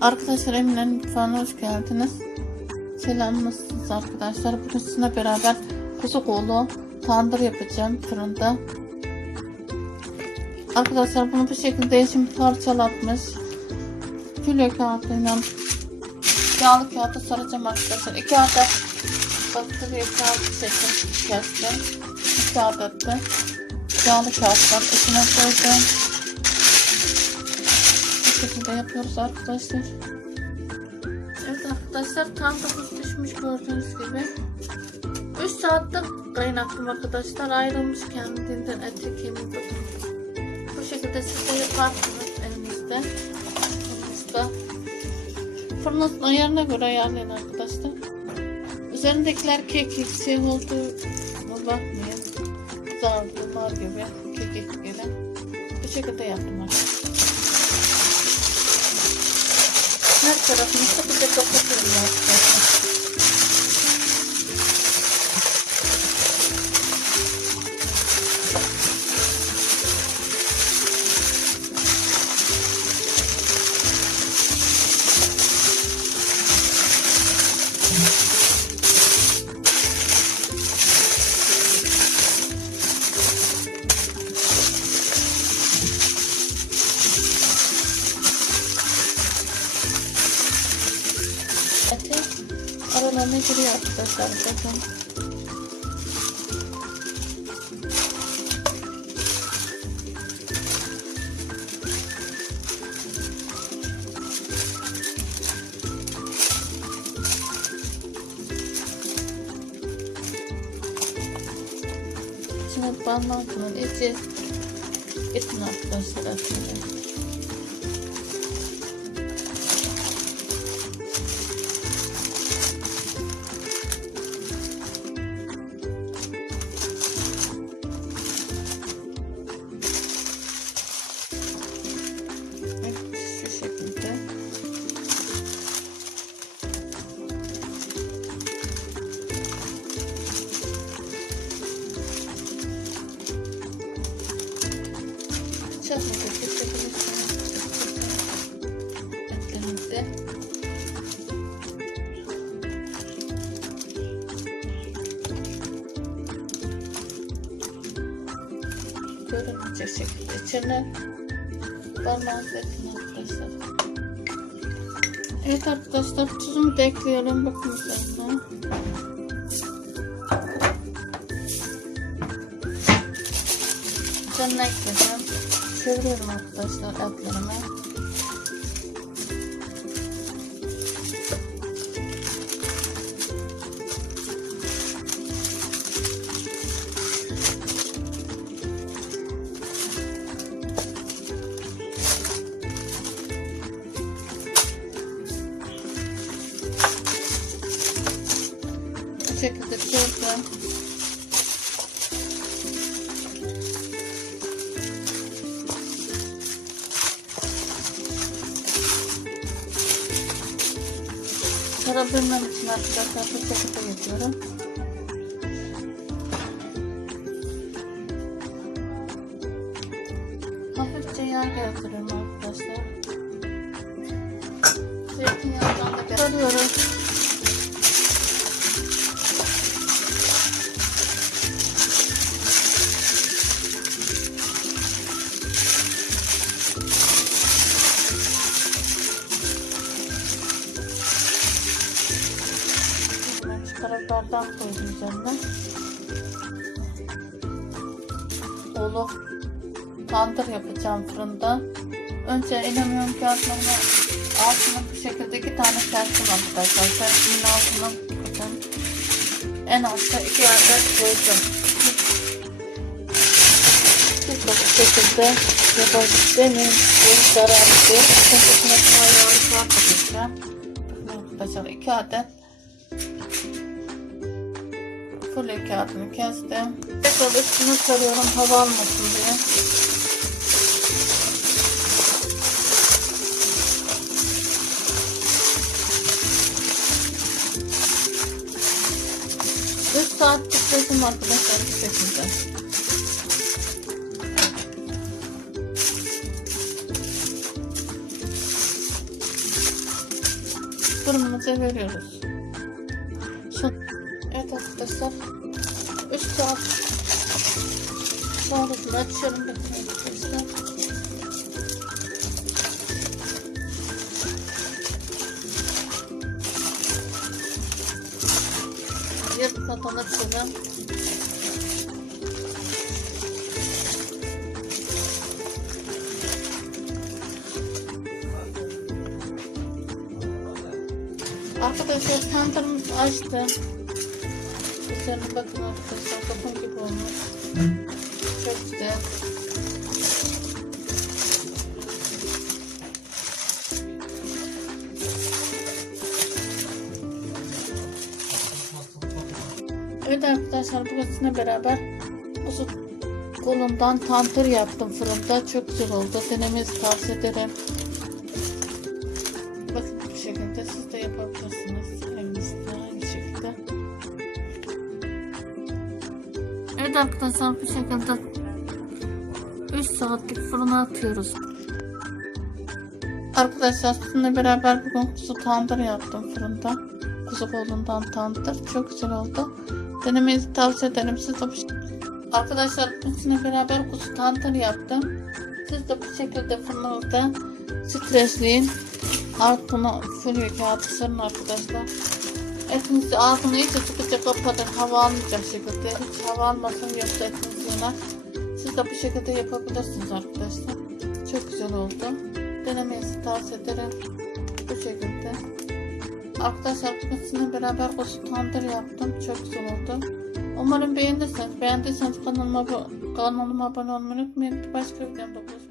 Arkadaşlar Emine'nin mutfağına hoş geldiniz. Selam nasılsınız arkadaşlar? Bugün sizinle beraber kuzu kolu tandır yapacağım fırında. Arkadaşlar bunu bu şekilde şimdi parçalatmış. Külye kağıdıyla yağlı kağıda saracağım arkadaşlar. 2 adet bakteri kağıt seçim kestim. 2 adet de yağlı kağıttan içine koydum. Şekilde yapıyoruz arkadaşlar. Evet arkadaşlar tam da düşmüş gördüğünüz gibi. 3 saatte kaynattım arkadaşlar. Ayrılmış kendinden eti kemiği. Bu şekilde siz de yaparsınız elinizde. Fırınızda. Fırınızın ayarına göre ayarlayın arkadaşlar. Üzerindekiler kekik şey oldu. Ama bakmayın. Zarlı nar gibi kekik gelen. Bu şekilde yaptım arkadaşlar. Her tarafını sıkıca kapatıyorum arkadaşlar. Aralarına giriyor arkadaşlar bakın. İçine parmağımın eti etin arkadaşlar aslında. Bıçakla da kesebilirsiniz. Etlerinizi. Görünecek şekilde içine parmağınızı etin arkadaşlar. Evet arkadaşlar tuzumu da ekliyorum. Bakın üzerine. Üzerine ekledim. Çeviriyorum arkadaşlar etlerimi. Karabiberler için arkadaşlar bu şekilde yapıyorum. Hafifçe yağ gezdiriyorum arkadaşlar. Karabiberden koydum üzerine. Olu tandır yapacağım fırında. Önce inanıyorum kağıtlarını altına bu şekilde iki tane serptim arkadaşlar. Serpimin altına bakın. En altta iki adet koydum. Siz de bu şekilde yapabileceğiniz bu zararlı. Çünkü ayağını kağıt yapacağım. Bakın arkadaşlar iki adet Fulya kağıdını kestim. Tekrar üstüne sarıyorum hava almasın diye. Üç saat bekledim arkadaşlar şekilde. fırınımıza veriyoruz. Arkadaşlar. 3 saat sonrasında açıyorum bakın arkadaşlar. Bir katana açalım. Arkadaşlar tandırımız açtı. Üzerine bakın arkadaşlar kapım gibi olmuş. Çok güzel. Evet arkadaşlar bu sizinle beraber kuzu kolundan tantır yaptım fırında. Çok güzel oldu. Denemenizi tavsiye ederim. Bakın bu şekilde siz de yapabilirsiniz. Evet arkadaşlar bu şekilde 3 saatlik fırına atıyoruz. Arkadaşlar sizinle beraber bugün kuzu tandır yaptım fırında. Kuzu kolundan tandır. Çok güzel oldu. Denemenizi tavsiye ederim. Siz de bu Arkadaşlar sizinle beraber kuzu tandır yaptım. Siz de bu şekilde fırınızda stresleyin. Altına folyo kağıdı sarın arkadaşlar. Etinizi altını iyice sıkıca kapatın. Hava almayacak şekilde. Hiç hava almasın yoksa etiniz yanar. Siz de bu şekilde yapabilirsiniz arkadaşlar. Çok güzel oldu. Denemenizi tavsiye ederim. Bu şekilde. Arkadaşlar bugün sizinle beraber kuzu tandır yaptım. Çok güzel oldu. Umarım beğendiyseniz. Beğendiyseniz kanalıma, kanalıma abone olmayı unutmayın. Başka videomda buluşuruz.